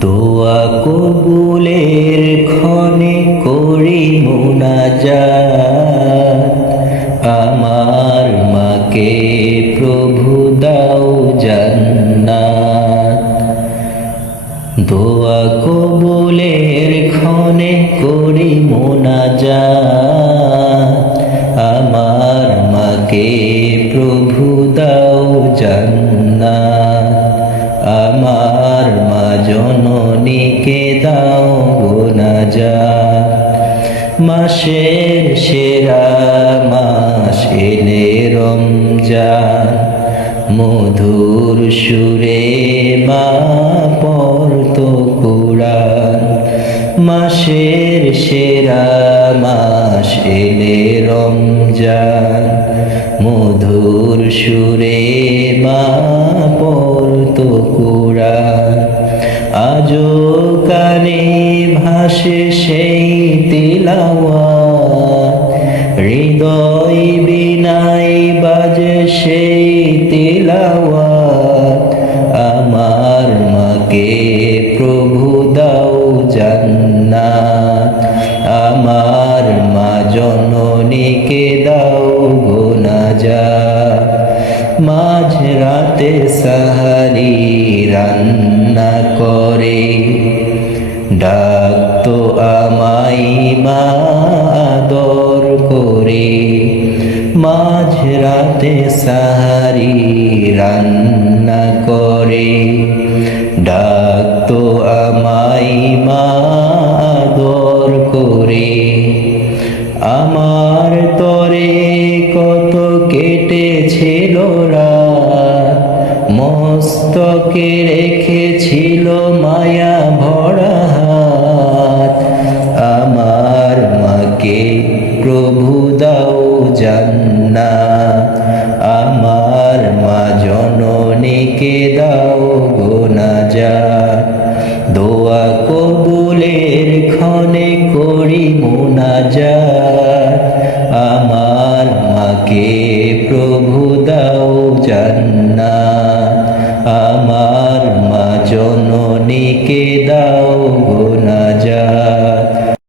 দোয়া কবুলের ক্ষণে করি মোনাজাত। আমার মাকে প্রভু দাও জান্নাত। দোয়া কবুলের ক্ষণে করি মোনাজাত। আমার মাকে প্রভু দাও গোনাজাত মাসের সেরা মাস এলে রমজান। মধুর সুরে মা পড়ত কুরআন। মাসের সেরা মাস এলে রমজান। মধুর সুরে মা ভাসে সেই তিলাওয়াত। হৃদয় বিনাই বাজে সেই তিলাওয়াত। আমার মাকে প্রভু দাও জান্নাত। আমার মা জননীকে দাও গোনাজাত মাঝ রাতে সাহারি রান্না করে। ডাকতো আমাই মা আদর করে। মাঝ রাতে সাহারি রান্না করে। ডাকতো আমাই মা আদর করে। আমার তরে কত কেটেছিল রাত, মস্তকে রেখেছিল মায়া। প্রভু দাও জান্নাত আমার মা জননীকে দাও গোনাজাত। দোয়া কবুলের ক্ষণে করি মোনাজাত। আমার মাকে প্রভু দাও জান্নাত আমার মা জননীকে দাও